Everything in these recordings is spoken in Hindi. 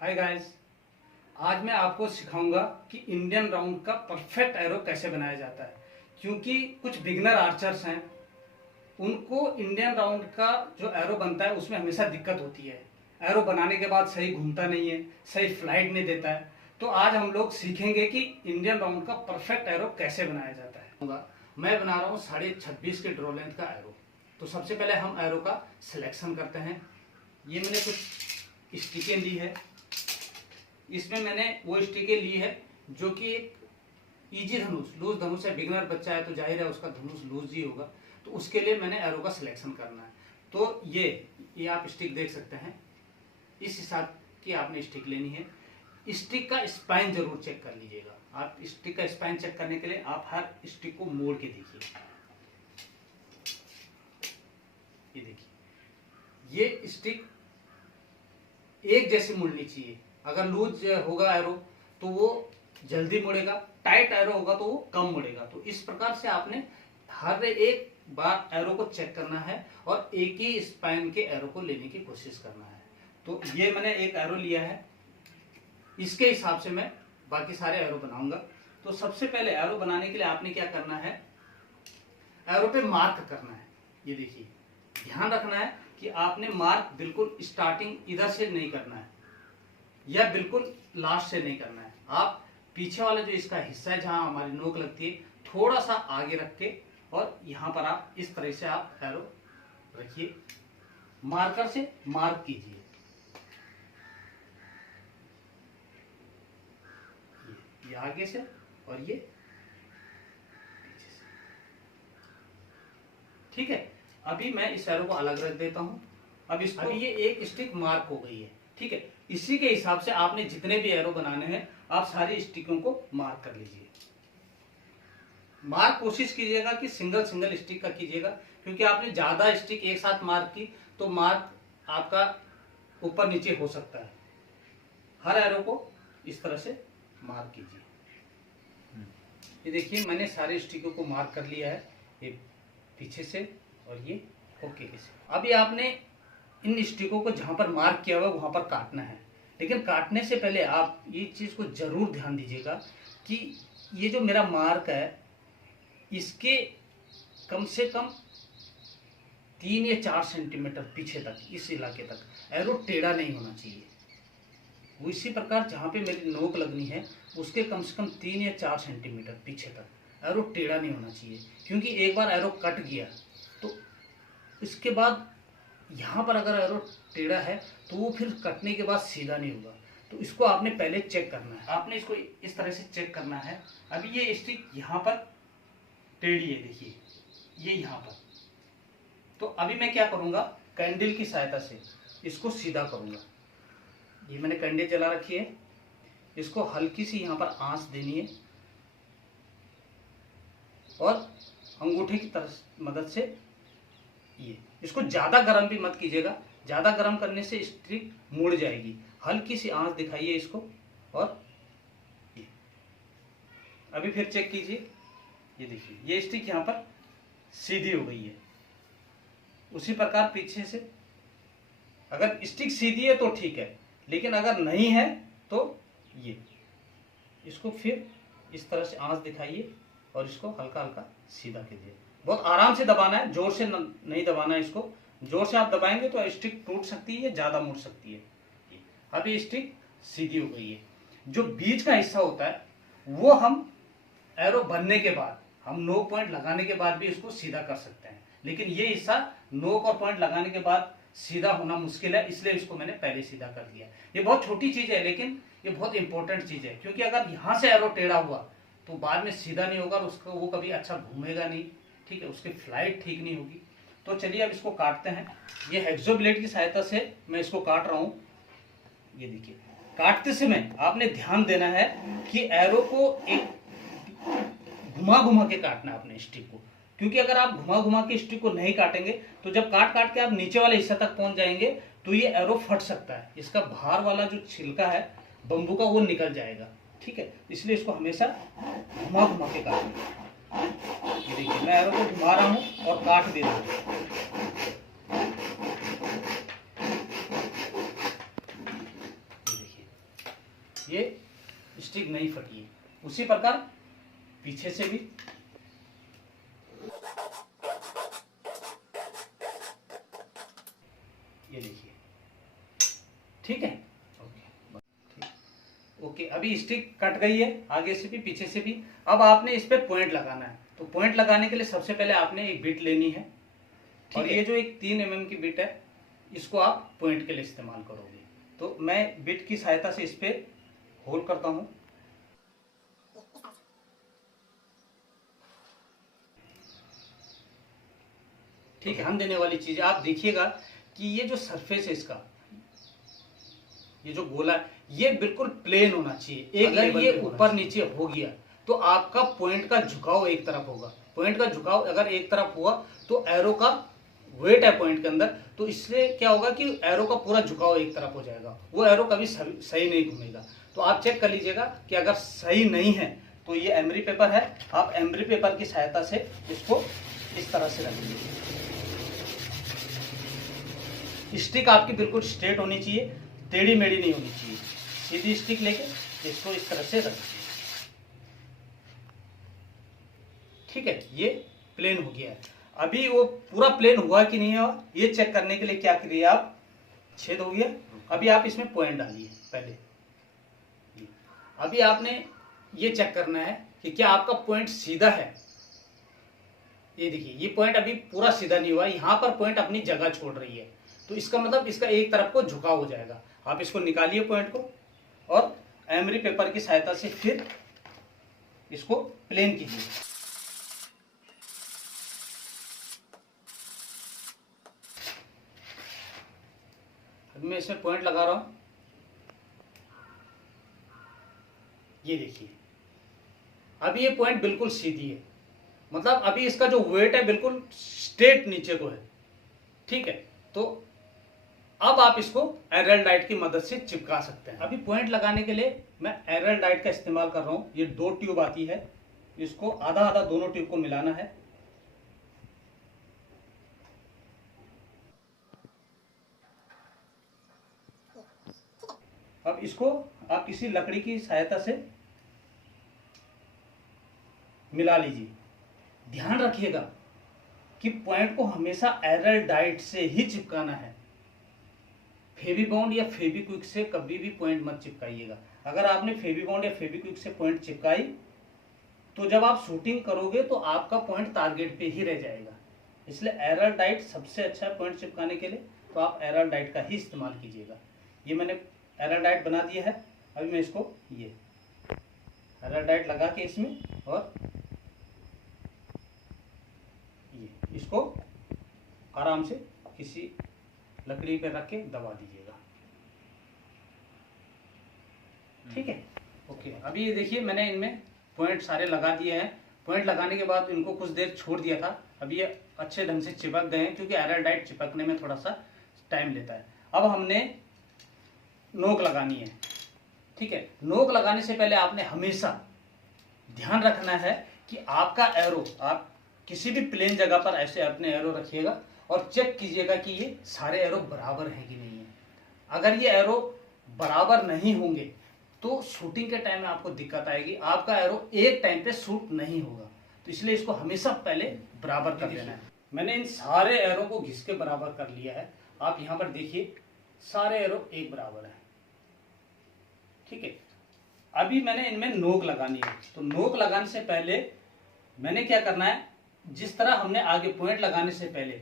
हाय गाइस, आज मैं आपको सिखाऊंगा कि इंडियन राउंड का परफेक्ट एरो कैसे बनाया जाता है। क्योंकि कुछ बिगनर आर्चर्स हैं, उनको इंडियन राउंड का जो एरो बनता है उसमें हमेशा दिक्कत होती है। एरो बनाने के बाद सही घूमता नहीं है, सही फ्लाइट नहीं देता है। तो आज हम लोग सीखेंगे कि इंडियन राउंड का परफेक्ट एरो कैसे बनाया जाता है। मैं बना रहा हूँ 26.5 के ड्रॉ लेंथ का एरो। तो सबसे पहले हम एरो का सिलेक्शन करते हैं। ये मैंने कुछ स्टिकें ली है। इसमें मैंने वो स्टिकें ली है जो कि एक इजी धनुष, लूज धनुष है। बिगनर बच्चा है तो जाहिर है उसका धनुष लूज ही होगा, तो उसके लिए मैंने एरो का सिलेक्शन करना है। तो ये आप स्टिक देख सकते हैं, इस हिसाब की आपने स्टिक लेनी है। स्टिक का स्पाइन जरूर चेक कर लीजिएगा। आप स्टिक का स्पाइन चेक करने के लिए आप हर स्टिक को मोड़ के देखिए। ये देखिए, ये स्टिक एक जैसी मुड़नी चाहिए। अगर लूज होगा एरो तो वो जल्दी मुड़ेगा, टाइट एरो होगा तो वो कम मुड़ेगा। तो इस प्रकार से आपने हर एक बार एरो को चेक करना है और एक ही स्पाइन के एरो को लेने की कोशिश करना है। तो ये मैंने एक एरो लिया है, इसके हिसाब से मैं बाकी सारे एरो बनाऊंगा। तो सबसे पहले एरो बनाने के लिए आपने क्या करना है, एरो पे मार्क करना है। ये देखिए, ध्यान रखना है कि आपने मार्क बिल्कुल स्टार्टिंग इधर से नहीं करना है या बिल्कुल लास्ट से नहीं करना है। आप पीछे वाला जो इसका हिस्सा है जहां हमारी नोक लगती है, थोड़ा सा आगे रख के और यहां पर आप इस तरह से आप एरो रखिए, मार्कर से मार्क कीजिए। ये आगे से और ये पीछे से। ठीक है, अभी मैं इस एरो को अलग रख देता हूं। अब इसको, अभी ये एक स्टिक मार्क हो गई है। ठीक है, इसी के हिसाब से आपने जितने भी एरो बनाने हैं आप सारी स्टिकों को मार्क कर लीजिए। मार्क कोशिश कीजिएगा कि सिंगल सिंगल स्टिक का कीजिएगा, क्योंकि आपने ज्यादा स्टिक एक साथ मार्क की तो मार्क आपका ऊपर नीचे हो सकता है। हर एरो को इस तरह से मार्क कीजिए। ये देखिए, मैंने सारे स्टिकों को मार्क कर लिया है, ये पीछे से और ये होके से। अभी आपने इन स्टिकों को जहां पर मार्क किया हुआ वहां पर काटना है। लेकिन काटने से पहले आप ये चीज को जरूर ध्यान दीजिएगा कि ये जो मेरा मार्क है इसके कम से कम 3 या 4 सेंटीमीटर पीछे तक, इस इलाके तक एरो टेढ़ा नहीं होना चाहिए। उसी प्रकार जहां पे मेरी नोक लगनी है उसके कम से कम 3 या 4 सेंटीमीटर पीछे तक एरो टेढ़ा नहीं होना चाहिए। क्योंकि एक बार एरो कट गया तो इसके बाद यहाँ पर अगर एरो टेढ़ा है तो वो फिर कटने के बाद सीधा नहीं होगा। तो इसको आपने पहले चेक करना है। आपने इसको इस तरह से चेक करना है। अभी ये स्टिक यहाँ पर टेढ़ी है, देखिए ये यहाँ पर। तो अभी मैं क्या करूँगा, कैंडल की सहायता से इसको सीधा करूँगा। ये मैंने कैंडल जला रखी है, इसको हल्की सी यहाँ पर आंच देनी है और अंगूठे की मदद से ये, इसको ज्यादा गर्म भी मत कीजिएगा, ज्यादा गर्म करने से स्टिक मुड़ जाएगी। हल्की सी आंच दिखाइए इसको और ये। अभी फिर चेक कीजिए, ये देखिए ये स्टिक यहाँ पर सीधी हो गई है। उसी प्रकार पीछे से, अगर स्टिक सीधी है तो ठीक है, लेकिन अगर नहीं है तो ये, इसको फिर इस तरह से आंच दिखाइए और इसको हल्का हल्का सीधा कीजिए। बहुत आराम से दबाना है, जोर से नहीं दबाना है इसको। जोर से आप दबाएंगे तो स्टिक टूट सकती है, ज्यादा मुड़ सकती है। अभी स्टिक सीधी हो गई है। जो बीच का हिस्सा होता है वो हम एरो बनने के बाद, हम नोक पॉइंट लगाने के बाद भी इसको सीधा कर सकते हैं। लेकिन ये हिस्सा नोक और पॉइंट लगाने के बाद सीधा होना मुश्किल है, इसलिए इसको मैंने पहले सीधा कर दिया। ये बहुत छोटी चीज है लेकिन ये बहुत इंपॉर्टेंट चीज है, क्योंकि अगर यहां से एरो टेढ़ा हुआ तो बाद में सीधा नहीं होगा और उसको वो कभी अच्छा घूमेगा नहीं। ठीक है, उसकी फ्लाइट ठीक नहीं होगी। तो चलिए अब इसको काटते हैं। ये हेक्सो ब्लेड की सहायता से मैं इसको काट रहा हूं। ये देखिए, काटते समय आपने ध्यान देना है कि एरो को एक घुमा घुमा के काटना है अपने स्टिक को। क्योंकि अगर आप घुमा घुमा के स्टिक को नहीं काटेंगे तो जब काट काट के आप नीचे वाले हिस्से तक पहुंच जाएंगे तो ये एरो फट सकता है। इसका बाहर वाला जो छिलका है बम्बू का वो निकल जाएगा। ठीक है, इसलिए इसको हमेशा घुमा घुमा के काटेंगे। ये देखिए, मैं एरो को घुमा रहा हूं और काट दे रहा हूं। ये स्टिक नहीं फटी है। उसी प्रकार पीछे से भी ये देखिए, ठीक है। ओके ठीक, ओके। अभी स्टिक कट गई है आगे से भी पीछे से भी। अब आपने इस पे पॉइंट लगाना है। तो पॉइंट लगाने के लिए सबसे पहले आपने एक बिट लेनी है, और ये जो एक 3 mm की बिट है, इसको आप पॉइंट के लिए इस्तेमाल करोगे। तो मैं बिट की सहायता से इस पे होल करता हूं। ठीक है। ध्यान देने वाली चीज आप देखिएगा कि ये जो सरफेस है इसका, ये जो गोला है, ये बिल्कुल प्लेन होना चाहिए। एक अगर ये ऊपर नीचे हो गया तो आपका पॉइंट का झुकाव एक तरफ होगा। पॉइंट का झुकाव अगर एक तरफ हुआ तो एरो का वेट है पॉइंट के अंदर, तो इससे क्या होगा कि एरो का पूरा झुकाव एक तरफ हो जाएगा, वो एरो कभी सही नहीं घूमेगा। तो आप चेक कर लीजिएगा कि अगर सही नहीं है तो ये एमरी पेपर है, आप एमरी पेपर की सहायता से इसको इस तरह से रख लीजिए। स्टिक आपकी बिल्कुल स्ट्रेट होनी चाहिए, टेढ़ी मेढ़ी नहीं होनी चाहिए। सीधी स्टिक लेके इसको इस तरह से रख दीजिए। ठीक है, ये प्लेन हो गया है। अभी वो पूरा प्लेन हुआ कि नहीं हुआ ये चेक करने के लिए क्या करिए आप, छेद हो गया, अभी आप इसमें पॉइंट डालिए पहले। अभी आपने ये चेक करना है कि क्या आपका पॉइंट सीधा है। ये देखिए, ये पॉइंट अभी पूरा सीधा नहीं हुआ, यहां पर पॉइंट अपनी जगह छोड़ रही है, तो इसका मतलब इसका एक तरफ को झुकाव हो जाएगा। आप इसको निकालिए पॉइंट को, और एमरी पेपर की सहायता से फिर इसको प्लेन कीजिए। मैं इसमें पॉइंट लगा रहा हूं, ये देखिए अभी ये पॉइंट बिल्कुल सीधी है, मतलब अभी इसका जो वेट है बिल्कुल स्ट्रेट नीचे को है। ठीक है, तो अब आप इसको एरल डाइट की मदद से चिपका सकते हैं। अभी पॉइंट लगाने के लिए मैं एरल डाइट का इस्तेमाल कर रहा हूं। ये 2 ट्यूब आती है, इसको आधा आधा दोनों ट्यूब को मिलाना है। अब इसको आप किसी लकड़ी की सहायता से मिला लीजिए। ध्यान रखिएगा कि पॉइंट को हमेशा एरल डाइट से ही चिपकाना है। फेविबॉन्ड या फेविक्विक से कभी भी पॉइंट मत चिपकाइएगा। अगर आपने फेविबॉन्ड या फेविक्विक से पॉइंट चिपकाई तो जब आप शूटिंग करोगे तो आपका पॉइंट टारगेट पे ही रह जाएगा। इसलिए एरल डाइट सबसे अच्छा है पॉइंट चिपकाने के लिए, तो आप एरल डाइट का ही इस्तेमाल कीजिएगा। ये मैंने एरल डाइट बना दिया है। अभी मैं इसको ये एरल डाइट लगा के इसमें, और ये इसको आराम से किसी लकड़ी पे रख के दबा दीजिएगा। ठीक है, ओके। अभी ये देखिए मैंने इनमें पॉइंट सारे लगा दिए हैं। पॉइंट लगाने के बाद इनको कुछ देर छोड़ दिया था। अभी ये अच्छे ढंग से चिपक गए हैं, क्योंकि एरल डाइट चिपकने में थोड़ा सा टाइम लेता है। अब हमने नोक लगानी है। ठीक है, नोक लगाने से पहले आपने हमेशा ध्यान रखना है कि आपका एरो, आप किसी भी प्लेन जगह पर ऐसे अपने एरो रखिएगा और चेक कीजिएगा कि ये सारे एरो बराबर हैं कि नहीं है। अगर ये एरो बराबर नहीं होंगे तो शूटिंग के टाइम में आपको दिक्कत आएगी, आपका एरो एक टाइम पे शूट नहीं होगा। तो इसलिए इसको हमेशा पहले बराबर कर लेना है। मैंने इन सारे एरो को घिस के बराबर कर लिया है। आप यहां पर देखिए सारे एरो एक बराबर है। ठीक है, अभी मैंने इनमें नोक लगानी है। तो नोक लगाने से पहले मैंने क्या करना है, जिस तरह हमने आगे पॉइंट लगाने से पहले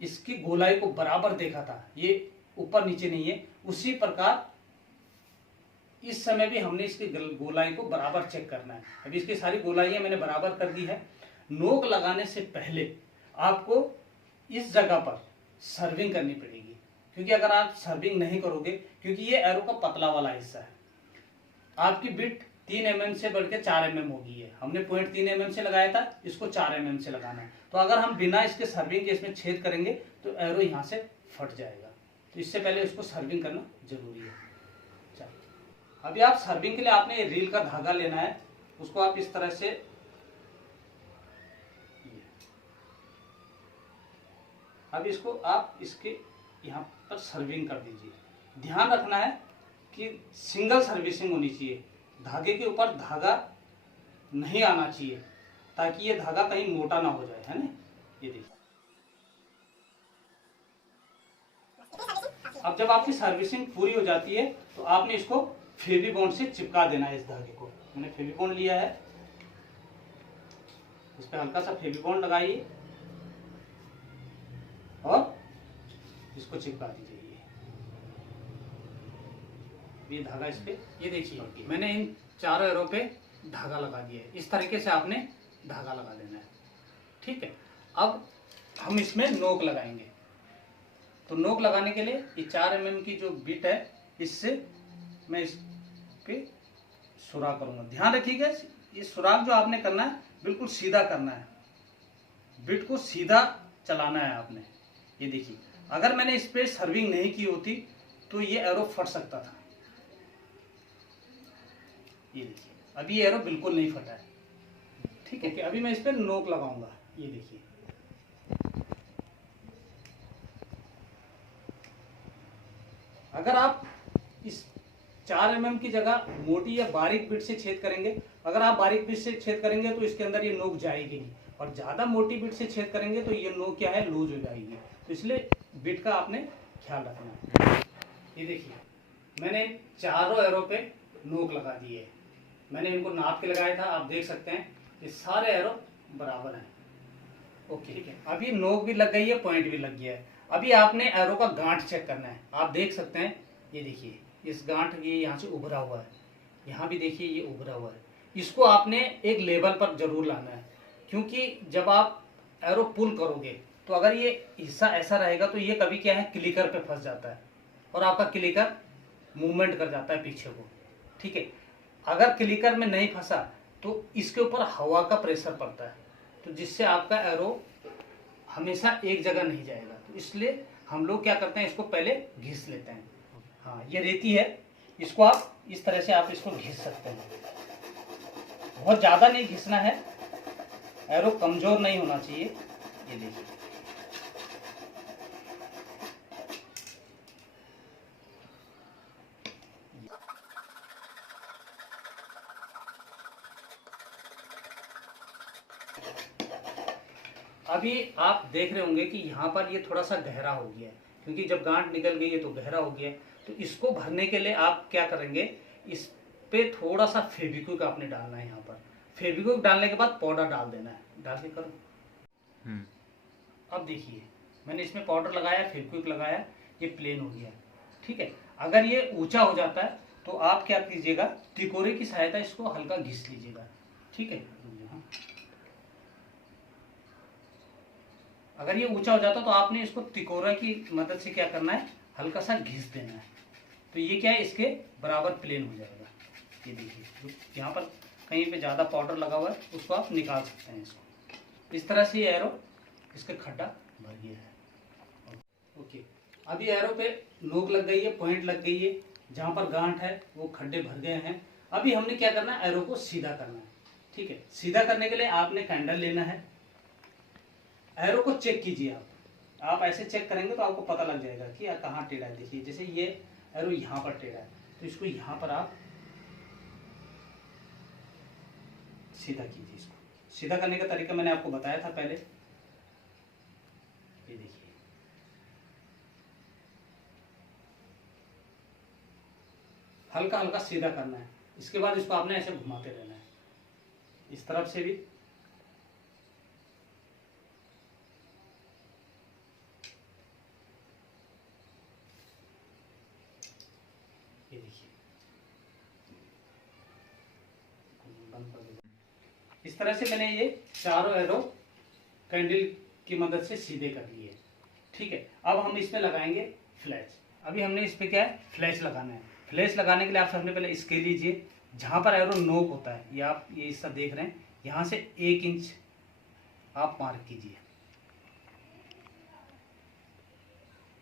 इसकी गोलाई को बराबर देखा था, ये ऊपर नीचे नहीं है, उसी प्रकार इस समय भी हमने इसकी गोलाई को बराबर चेक करना है। अभी इसकी सारी गोलाइयां मैंने बराबर कर दी है। नोक लगाने से पहले आपको इस जगह पर सर्विंग करनी पड़ेगी, क्योंकि अगर आप सर्विंग नहीं करोगे, क्योंकि ये एरो का पतला वाला हिस्सा है, आपकी बिट 3 mm से बढ़ के 4 mm हो गई है। हमने पॉइंट 3 mm से लगाया था, इसको 4 mm से लगाना है। तो अगर हम बिना इसके सर्विंग के इसमें छेद करेंगे तो एरो यहाँ से फट जाएगा। तो इससे पहले इसको सर्विंग करना जरूरी है। चलो, अभी आप सर्विंग के लिए आपने रील का धागा लेना है, उसको आप इस तरह से अब इसको आप इसके यहाँ पर सर्विंग कर दीजिए। ध्यान रखना है कि सिंगल सर्विसिंग होनी चाहिए, धागे के ऊपर धागा नहीं आना चाहिए ताकि ये धागा कहीं मोटा ना हो जाए, है ना। ये देखिए, अब जब आपकी सर्विसिंग पूरी हो जाती है तो आपने इसको फेविबॉन्ड से चिपका देना है। इस धागे को मैंने फेविबॉन्ड लिया है, इस पे हल्का सा फेविबॉन्ड लगाइए और इसको चिपका दीजिए। ये धागा इस पे, ये देखिए मैंने इन चारों एरो पे धागा लगा दिया है। इस तरीके से आपने धागा लगा देना है, ठीक है। अब हम इसमें नोक लगाएंगे। तो नोक लगाने के लिए ये 4 mm की जो बिट है, इससे मैं इस पे सुराख करूंगा। ध्यान रखिएगा, ये सुराख जो आपने करना है बिल्कुल सीधा करना है, बिट को सीधा चलाना है आपने। ये देखिए, अगर मैंने इस पे सर्विंग नहीं की होती तो ये एरो फट सकता था। ये देखिए, अभी एरो बिल्कुल नहीं फटा है, ठीक है। अभी मैं इस पे नोक लगाऊंगा। ये देखिए, अगर आप इस 4 mm की जगह मोटी या बारीक बिट से छेद करेंगे, अगर आप बारीक बिट से छेद करेंगे तो इसके अंदर ये नोक जाएगी नहीं, और ज्यादा मोटी बिट से छेद करेंगे तो ये नोक क्या है, लूज हो जाएगी। तो इसलिए बिट का आपने ख्याल रखना है। ये देखिए, मैंने चारों एरो पे नोक लगा दिए है। मैंने इनको नाप के लगाया था, आप देख सकते हैं ये सारे एरो बराबर हैं। ओके, ठीक है। अब ये नोक भी लग गई है, पॉइंट भी लग गया है। अभी आपने एरो का गांठ चेक करना है। आप देख सकते हैं, ये देखिए इस गांठ, ये यहाँ से उभरा हुआ है, यहाँ भी देखिए ये उभरा हुआ है। इसको आपने एक लेवल पर जरूर लाना है, क्योंकि जब आप एरो पुल करोगे तो अगर ये हिस्सा ऐसा रहेगा तो ये कभी क्या है, क्लिकर पे फंस जाता है और आपका क्लिकर मूवमेंट कर जाता है पीछे को, ठीक है। अगर क्लिकर में नहीं फंसा तो इसके ऊपर हवा का प्रेशर पड़ता है, तो जिससे आपका एरो हमेशा एक जगह नहीं जाएगा। तो इसलिए हम लोग क्या करते हैं, इसको पहले घिस लेते हैं। हाँ, ये रेती है, इसको आप इस तरह से आप इसको घिस सकते हैं। बहुत ज़्यादा नहीं घिसना है, एरो कमज़ोर नहीं होना चाहिए। ये देखिए, अभी आप देख रहे होंगे कि यहाँ पर ये थोड़ा सा गहरा हो गया है, क्योंकि जब गांठ निकल गई है तो गहरा हो गया है। तो इसको भरने के लिए आप क्या करेंगे, इस पे थोड़ा सा फेविक्विक आपने डालना है। यहाँ पर फेविक्विक डालने के बाद पाउडर डाल देना है। डाल के करो। अब देखिए, मैंने इसमें पाउडर लगाया, फेविक्विक लगाया, ये प्लेन हो गया, ठीक है। अगर ये ऊंचा हो जाता है तो आप क्या कीजिएगा, तिकोरे की सहायता इसको हल्का घिस लीजिएगा, ठीक है। अगर ये ऊंचा हो जाता तो आपने इसको तिकोरा की मदद से क्या करना है, हल्का सा घिस देना है। तो ये क्या है, इसके बराबर प्लेन हो जाएगा। ये देखिए, यहाँ पर कहीं पे ज़्यादा पाउडर लगा हुआ है, उसको आप निकाल सकते हैं। इसको इस तरह से ये एरो इसके खड्डा भर गया है। ओके, अभी एरो पे नोक लग गई है, पॉइंट लग गई है, जहाँ पर गांठ है वो खड्डे भर गए हैं। अभी हमने क्या करना है, एरो को सीधा करना है, ठीक है। सीधा करने के लिए आपने कैंडल लेना है, एरो को चेक कीजिए। आप ऐसे चेक करेंगे तो आपको पता लग जाएगा कि कहाँ टेढ़ा है। देखिए, जैसे ये एरो यहाँ पर टेढ़ा है तो इसको यहाँ पर आप सीधा कीजिए। इसको सीधा करने का तरीका मैंने आपको बताया था पहले। ये देखिए, हल्का हल्का सीधा करना है। इसके बाद इसको आपने ऐसे घुमाते रहना है, इस तरफ से भी। ये देखिए, इस तरह से मैंने ये चारों एरो कैंडल की मदद से सीधे कर लिए, ठीक है। अब हम इसमें लगाएंगे फ्लैश। अभी हमने इस पे क्या है, फ्लैश लगाना है। फ्लैश लगाने के लिए आप सबसे पहले इसके लीजिए, जहाँ पर एरो नोक होता है, ये आप ये हिस्सा देख रहे हैं, यहाँ से 1 इंच आप मार्क कीजिए।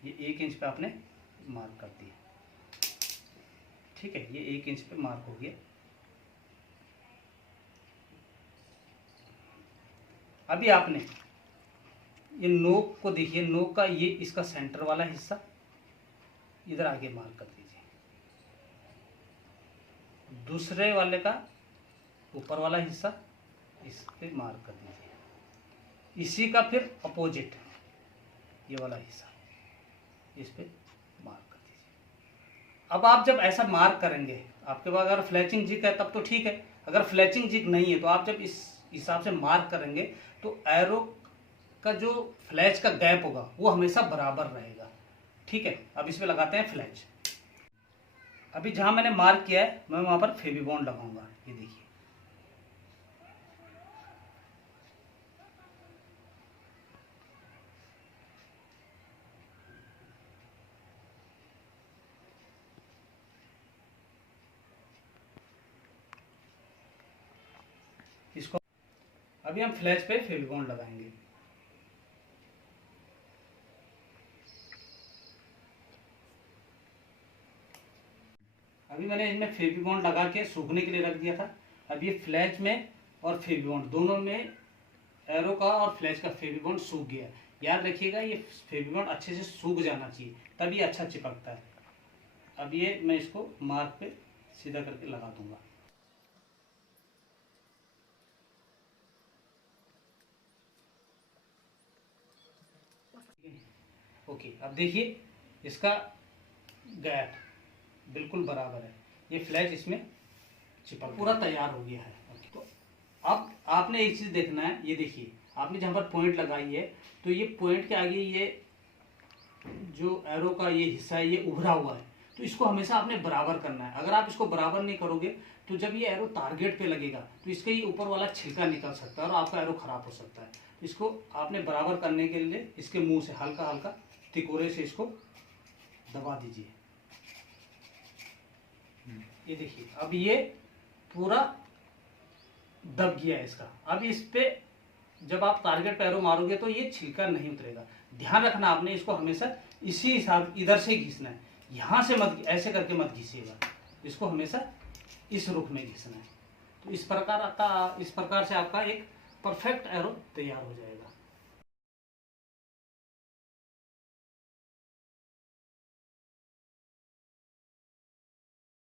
ये 1 इंच पे आपने मार्क कर दिया, ठीक है। ये 1 इंच पे मार्क हो गया। अभी आपने ये नोक को देखिए, नोक का ये इसका सेंटर वाला हिस्सा इधर आगे मार्क कर दीजिए। दूसरे वाले का ऊपर वाला हिस्सा इस पे मार्क कर दीजिए। इसी का फिर अपोजिट ये वाला हिस्सा इस पे मार्क कर दीजिए। अब आप जब ऐसा मार्क करेंगे, आपके पास अगर फ्लैचिंग जिग है तब तो ठीक है, अगर फ्लैचिंग जिग नहीं है तो आप जब इस हिसाब से मार्क करेंगे तो एरो का जो फ्लैच का गैप होगा वो हमेशा बराबर रहेगा। ठीक है, अब इसमें लगाते हैं फ्लैच। अभी जहां मैंने मार्क किया है मैं वहां पर फेविबॉन्ड लगाऊंगा। ये देखिए, इसको अभी हम फ्लैच पे फेविबॉन्ड लगाएंगे। अभी मैंने इनमें फेविबॉन्ड लगा के सूखने के लिए रख दिया था। अब ये फ्लैच में और फेविबॉन्ड दोनों में एरो का और फ्लैच का फेविबॉन्ड सूख गया। याद रखिएगा ये फेविबॉन्ड अच्छे से सूख जाना चाहिए तभी अच्छा चिपकता है। अब ये मैं इसको मार्क पे सीधा करके लगा दूंगा। ओके, अब देखिए इसका गैप बिल्कुल बराबर है, ये फ्लैच इसमें चिपक पूरा तैयार हो गया है। तो अब आपने एक चीज देखना है, ये देखिए आपने जहां पर पॉइंट लगाई है तो ये पॉइंट के आगे ये जो एरो का ये हिस्सा है ये उभरा हुआ है, तो इसको हमेशा आपने बराबर करना है। अगर आप इसको बराबर नहीं करोगे तो जब ये एरो टारगेट पे लगेगा तो इसका ये ऊपर वाला छिलका निकल सकता है और आपका एरो खराब हो सकता है। इसको आपने बराबर करने के लिए इसके मुंह से हल्का हल्का तिकोरे से इसको दबा दीजिए। ये देखिए अब ये पूरा दब गया है इसका। अब इस पे जब आप टारगेट पे एरो मारोगे तो ये छिलका नहीं उतरेगा। ध्यान रखना आपने इसको हमेशा इसी हिसाब इधर से घिसना है, यहां से मत, ऐसे करके मत घिसिएगा, इसको हमेशा इस रुख में घिसना है। तो इस प्रकार से आपका एक परफेक्ट एरो तैयार हो जाएगा।